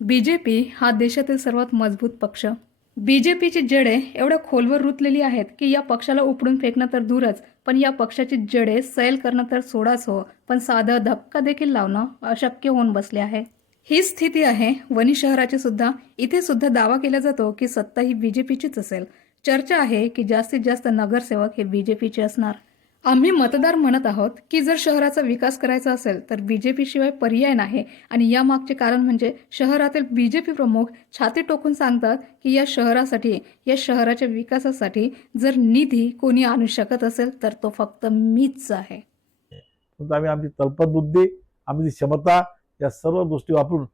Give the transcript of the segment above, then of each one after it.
B J P हा देशातील सर्वात मजबूत पक्ष. बी जे पीची जडे एवढ्या खोलवर रुतलेली आहेत की या पक्षाला उपडून फेकणं तर दूरच पण या पक्षाची जडे सैल करणं तर सोडाच हो पण साधं धक्का देखील लावणं अशक्य होऊन बसले आहे. ही स्थिती आहे वणी शहराची सुद्धा. इथे सुद्धा दावा केला जातो की सत्ता ही बीजेपीचीच असेल. चर्चा आहे की जास्तीत जास्त नगरसेवक हे बीजेपीचे असणार. आम्ही मतदार म्हणत आहोत की जर शहराचा विकास करायचा असेल तर बी जे पीशिवाय पर्याय नाही. आणि यामागचे कारण म्हणजे शहरातील बी जे पी प्रमुख छाती टोकून सांगतात की या शहरासाठी या शहराच्या विकासासाठी जर निधी कोणी आणू शकत असेल तर तो फक्त मीच आहे. आम्ही आमची तल्पत बुद्धी आमची क्षमता या सर्व गोष्टी वापरून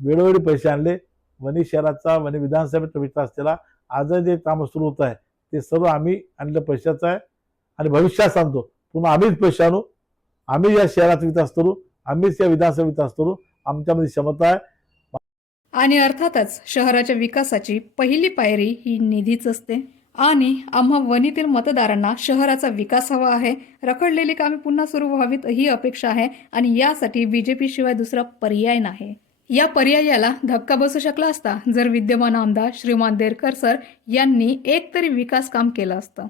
वेळोवेळी पैसे आणले. वणी शहराचा वणी विधानसभेचा विकास केला. आज जे काम सुरू होत आहे ते सर्व आम्ही आणलं पैशाचं आहे. आणि भविष्यात सांगतो पुन्हा आम्हीच पैसे आणू आम्ही या शहरात विकास करू आम्हीच या विधानसभा विकास करू आमच्यामध्ये क्षमता आहे. आणि अर्थातच शहराच्या विकासाची पहिली पायरी ही निधीच असते. आणि आम्हा वनीतील मतदारांना शहराचा विकास हवा आहे. रखडलेली कामे पुन्हा सुरू व्हावीत ही अपेक्षा आहे आणि यासाठी बीजेपी शिवाय दुसरा पर्याय नाही. या पर्यायाला धक्का बसू शकला असता जर विद्यमान आमदार श्रीमान देरकर सर यांनी एक तरी विकास काम केलं असतं.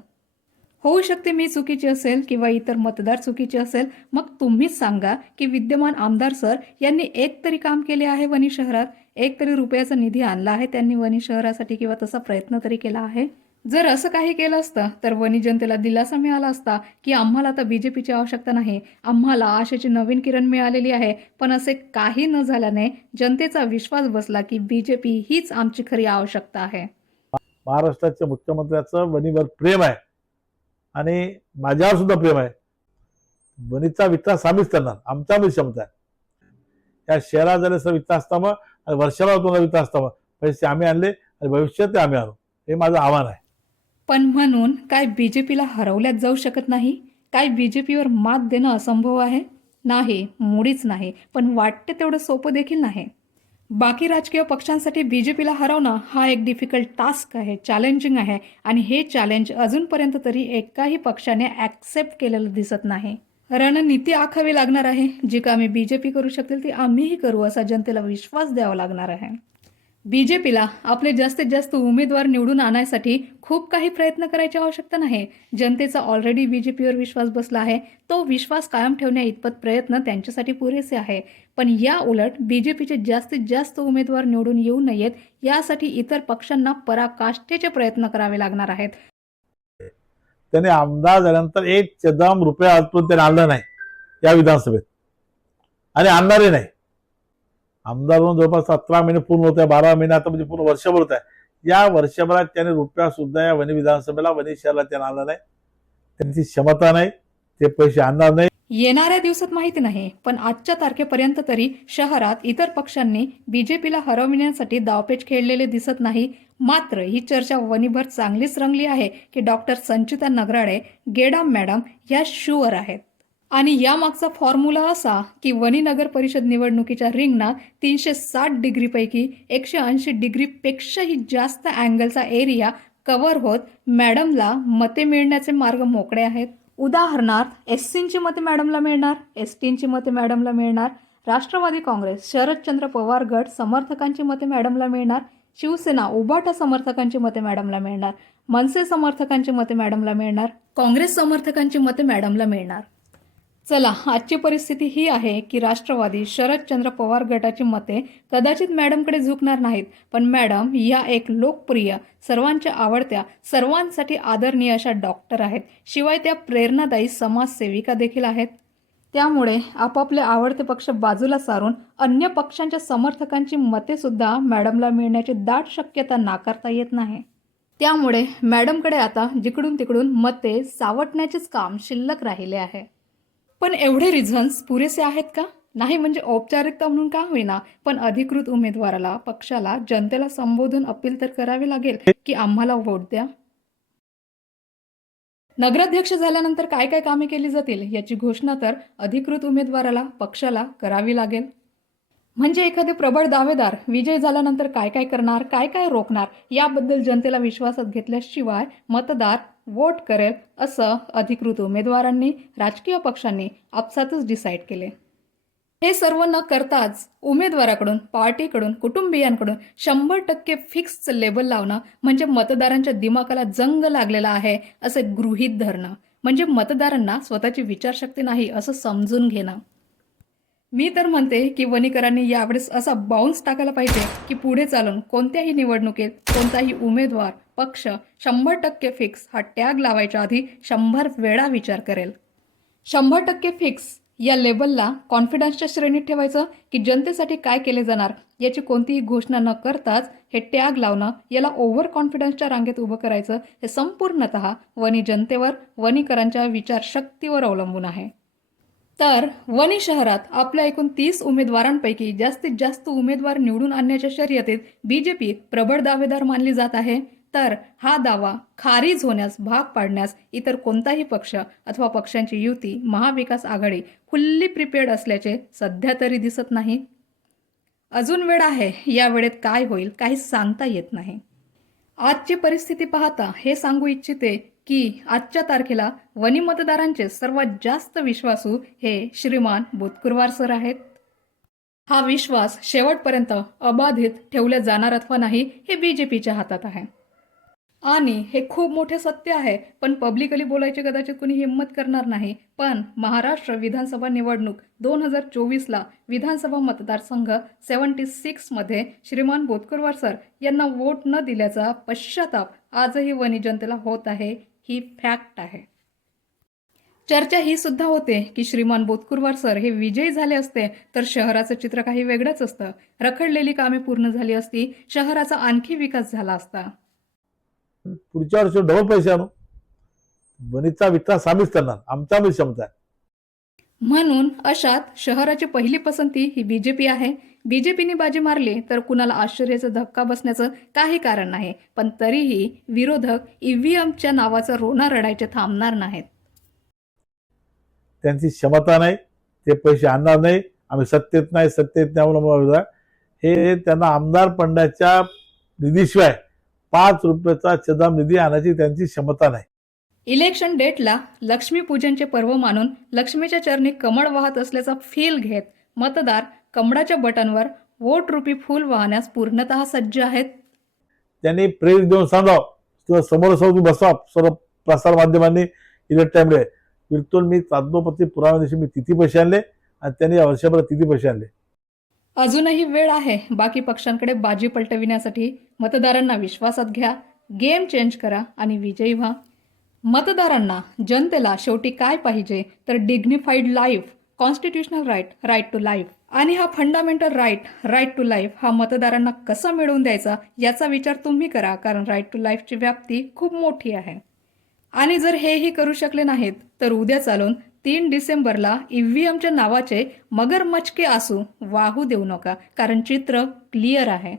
होऊ शकते मी चुकीची असेल किंवा इतर मतदार चुकीचे असेल मग तुम्हीच सांगा की विद्यमान आमदार सर यांनी एक तरी काम केले आहे वणी शहरात? एक तरी रुपयाचा निधी आणला आहे त्यांनी वणी शहरासाठी किंवा तसा प्रयत्न तरी केला आहे? जर असं काही केलं असतं तर वणी जनतेला दिलासा मिळाला असता की आम्हाला आता बीजेपीची आवश्यकता नाही. आम्हाला आशेची नवीन किरण मिळालेली आहे पण असे काही न झाल्याने जनतेचा विश्वास बसला की बीजेपी हीच आमची खरी आवश्यकता आहे. महाराष्ट्राच्या मुख्यमंत्र्याचं वणीवर प्रेम आहे. आणि माझ्यावर सुद्धा प्रेम आहे. वणीचा विकास आम्हीच करणार. आमच्यामध्ये क्षमता आहे. या शहरात झाल्याचा विकास असताना आणि वर्षाला होतो विकास असताना पैसे आम्ही आणले आणि भविष्यात ते आम्ही आणू. हे माझं आव्हान आहे. पण म्हणून काय बीजेपीला हरवल्यात जाऊ शकत नाही? काय बीजेपीवर मात देणं असंभव आहे? नाही मुळीच नाही. पण वाटते तेवढं सोपं देखील नाही. बाकी राजकीय पक्षांसाठी बी जे पीला हरवणं हा एक डिफिकल्ट टास्क आहे चॅलेंजिंग आहे आणि हे चॅलेंज अजूनपर्यंत तरी एकाही पक्षाने ॲक्सेप्ट केलेलं दिसत नाही. रणनीती आखावी लागणार आहे. जी कामे पी करू शकतील ती आम्हीही करू असा जनतेला विश्वास द्यावा लागणार आहे. बीजेपीला आपले जास्तीत जास्त उमेदवार निवडून आणण्यासाठी खूप काही प्रयत्न करायची आवश्यकता नाही. जनतेचा ऑलरेडी बीजेपीवर विश्वास बसला आहे. तो विश्वास कायम ठेवण्या इतपत प्रयत्न त्यांच्यासाठी पुरेसे आहे. पण या उलट बीजेपीचे जास्तीत जास्त उमेदवार निवडून येऊ नयेत यासाठी इतर पक्षांना पराकाष्ठेचे प्रयत्न करावे लागणार आहेत. त्याने आमदार झाल्यानंतर एक चदम रुपया आजपर्यंत आणलं नाही या विधानसभेत. आणि आणणारे नाही. आमदार म्हणून जवळपास सतरा महिने पूर्ण होत आहे बारा महिने आता म्हणजे पूर्ण वर्षभर होत आहे. या वर्षभरात त्याने रुपया सुद्धा या वणी विधानसभेला वणी शहराला त्याने आणला नाही. त्यांची क्षमता नाही ते पैसे आणणार नाही. येणाऱ्या दिवसात माहिती नाही पण आजच्या तारखेपर्यंत तरी शहरात इतर पक्षांनी बीजेपीला हरवण्यासाठी दावपेच खेळलेले दिसत नाही. मात्र ही चर्चा वणीभर चांगलीच रंगली आहे की डॉक्टर संचिता नगराळे गेडाम मॅडम या शुअर आहेत. आणि यामागचा फॉर्म्युला असा की वणी नगर परिषद निवडणुकीच्या रिंगणात तीनशे साठ डिग्रीपैकी एकशे ऐंशी डिग्रीपेक्षाही जास्त अँगलचा एरिया कव्हर होत मॅडमला मते मिळण्याचे मार्ग मोकळे आहेत. उदाहरणार्थ एस सींची मते मॅडमला मिळणार एस टींची मते मॅडमला मिळणार राष्ट्रवादी काँग्रेस शरदचंद्र पवार गट समर्थकांची मते मॅडमला मिळणार शिवसेना उबाटा समर्थकांची मते मॅडमला मिळणार मनसे समर्थकांची मते मॅडमला मिळणार काँग्रेस समर्थकांची मते मॅडमला मिळणार. चला आजची परिस्थिती ही आहे की राष्ट्रवादी शरदचंद्र पवार गटाची मते कदाचित मॅडमकडे झुकणार नाहीत पण मॅडम या एक लोकप्रिय सर्वांच्या आवडत्या सर्वांसाठी आदरणीय अशा डॉक्टर आहेत. शिवाय त्या प्रेरणादायी समाजसेविका देखील आहेत. त्यामुळे आपापले आवडते पक्ष बाजूला सारून अन्य पक्षांच्या समर्थकांची मतेसुद्धा मॅडमला मिळण्याची दाट शक्यता नाकारता येत नाही. त्यामुळे मॅडमकडे आता जिकडून तिकडून मते सावटण्याचेच काम शिल्लक राहिले आहे. पण एवढे रिझन्स पुरेसे आहेत का? नाही म्हणजे औपचारिकता म्हणून का होईना पण अधिकृत उमेदवाराला पक्षाला जनतेला संबोधून अपील तर करावे लागेल की आम्हाला वोट द्या. नगराध्यक्ष झाल्यानंतर काय काय कामे केली जातील याची घोषणा तर अधिकृत उमेदवाराला पक्षाला करावी लागेल. म्हणजे एखादे प्रबळ दावेदार विजय झाल्यानंतर काय काय करणार काय काय रोखणार याबद्दल जनतेला विश्वासात घेतल्याशिवाय मतदार वोट करेल असं अधिकृत उमेदवारांनी राजकीय पक्षांनी आपसातच डिसाईड केले. हे सर्व न करताच उमेदवाराकडून पार्टीकडून कुटुंबियांकडून शंभर टक्के फिक्स लेबल लावणं म्हणजे मतदारांच्या दिमाकाला जंग लागलेला आहे असे गृहीत धरणं. म्हणजे मतदारांना स्वतःची विचारशक्ती नाही असं समजून घेणं. मी तर म्हणते की वणीकरांनी यावेळेस असा बाउन्स टाकायला पाहिजे की पुढे चालून कोणत्याही निवडणुकीत कोणताही उमेदवार पक्ष शंभर टक्के फिक्स हा टॅग लावायच्या आधी शंभर वेळा विचार करेल. शंभर टक्के फिक्स या लेबलला कॉन्फिडन्सच्या श्रेणीत ठेवायचं की जनतेसाठी काय केले जाणार याची कोणतीही घोषणा न करताच हे टॅग लावणं याला ओव्हर कॉन्फिडन्सच्या रांगेत उभं करायचं हे संपूर्णत वनी जनतेवर वनीकरांच्या विचारशक्तीवर अवलंबून आहे. तर वणी शहरात आपल्या एकूण तीस उमेदवारांपैकी जास्तीत जास्त उमेदवार निवडून आणण्याच्या शर्यतीत बी जे पी प्रबळ दावेदार मानली जात आहे. तर हा दावा खारीज होण्यास भाग पाडण्यास इतर कोणताही पक्ष अथवा पक्षांची युती महाविकास आघाडी फुल्ली प्रिपेअर्ड असल्याचे सध्या तरी दिसत नाही. अजून वेळ आहे. या वेळेत काय होईल काही सांगता येत नाही. आजची परिस्थिती पाहता हे सांगू इच्छिते की आजच्या तारखेला वनी मतदारांचे सर्वात जास्त विश्वासू हे श्रीमान बोतकुरवार सर आहेत. हा विश्वास शेवटपर्यंत अबाधित ठेवला जाणार अथवा नाही हे बीजेपीच्या हातात आहे. आणि हे खूप मोठे सत्य आहे पण पब्लिकली बोलायची कदाचित कुणी हिंमत करणार नाही. पण महाराष्ट्र विधानसभा निवडणूक दोन हजार चोवीसला विधानसभा मतदारसंघ सेवन्टी सिक्समध्ये श्रीमान बोतकुरवार सर यांना वोट न दिल्याचा पश्चाताप आजही वनी जनतेला होत आहे. ही फॅक्ट आहे. चर्चा ही सुद्धा होते की श्रीमान बोतकुरवार सर हे विजयी झाले असते तर शहराचं चित्र काही वेगळंच असतं. रखडलेली कामे पूर्ण झाली असती शहराचा आणखी विकास झाला असता. पुढच्या वर्षी डबल पैसे आणू. बनीचा विकास आम्हीच करणार. आमचा आम्ही क्षमता आहे. म्हणून अशात शहराची पहिली पसंती ही बीजेपी आहे. बीजेपीने बाजी मारली तर कुणाला आश्चर्याचा धक्का बसण्याचं काही कारण नाही. पण तरीही विरोधक ईव्हीएमच्या नावाचं रोना रडायचे थांबणार नाहीत. त्यांची क्षमता नाही ते पैसे आणणार नाही आम्ही सत्तेत नाही सत्तेत नाही हे त्यांना आमदार पंडाच्या निधीशिवाय पाच रुपयाचा छदाम निधी आणायची त्यांची क्षमता नाही. इलेक्शन डेटला लक्ष्मीपूजनचे पर्व मानून लक्ष्मीच्या चरणी कमळ वाहत असल्याचा फील घेत मतदार कमळाच्या बटनवर वोट रूपी फूल वाहण्यास पूर्णतः सज्ज आहेत. त्यांनी प्रेस देऊन सांगाव. किंवा समोर समोर बसवा. सर्व प्रसार माध्यमांनी इलेक्ट टाइमले बिलकुल मी तात्नोपती पुराव्यादिवशी मी तिथे पैसे आणले आणि त्यांनी या वर्षभरात तिथे पैसे आणले. अजूनही वेळ आहे. बाकी पक्षांकडे बाजी पलटविण्यासाठी मतदारांना विश्वासात घ्या. गेम चेंज करा आणि विजयी व्हा. मतदारांना जनतेला शेवटी काय पाहिजे? तर dignified life constitutional right right to life आणि हा fundamental right right to life हा मतदारांना कसा मिळवून द्यायचा? याचा विचार तुम्ही करा कारण राईट टू लाईफची व्याप्ती खूप मोठी आहे. आणि जर हेही करू शकले नाहीत तर उद्या चालून तीन डिसेंबरला ईव्हीएमच्या नावाचे मगरमचके आसू असू वाहू देऊ नका कारण चित्र क्लिअर आहे.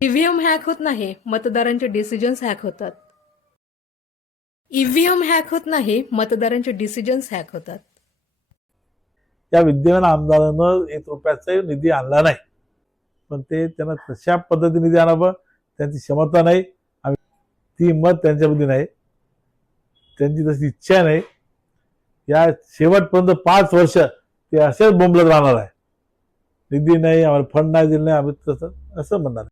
ईव्हीएम हॅक होत नाही मतदारांचे डिसिजन्स हॅक होतात. ईव्हीएम हॅक होत नाही मतदारांचे डिसिजन्स हॅक होतात. या विद्यमान आमदारानं एक रुपयाचा निधी आणला नाही. पण ते त्यांना तशा पद्धतीने निधी आणावं त्यांची क्षमता नाही आम्ही ती हिंमत त्यांच्यामध्ये नाही. त्यांची तशी इच्छा नाही. या शेवटपर्यंत पाच वर्ष ते असेच बोंबलत राहणार आहे. निधी नाही आम्हाला फंड नाही दिलं नाही आम्ही तसं असं म्हणणार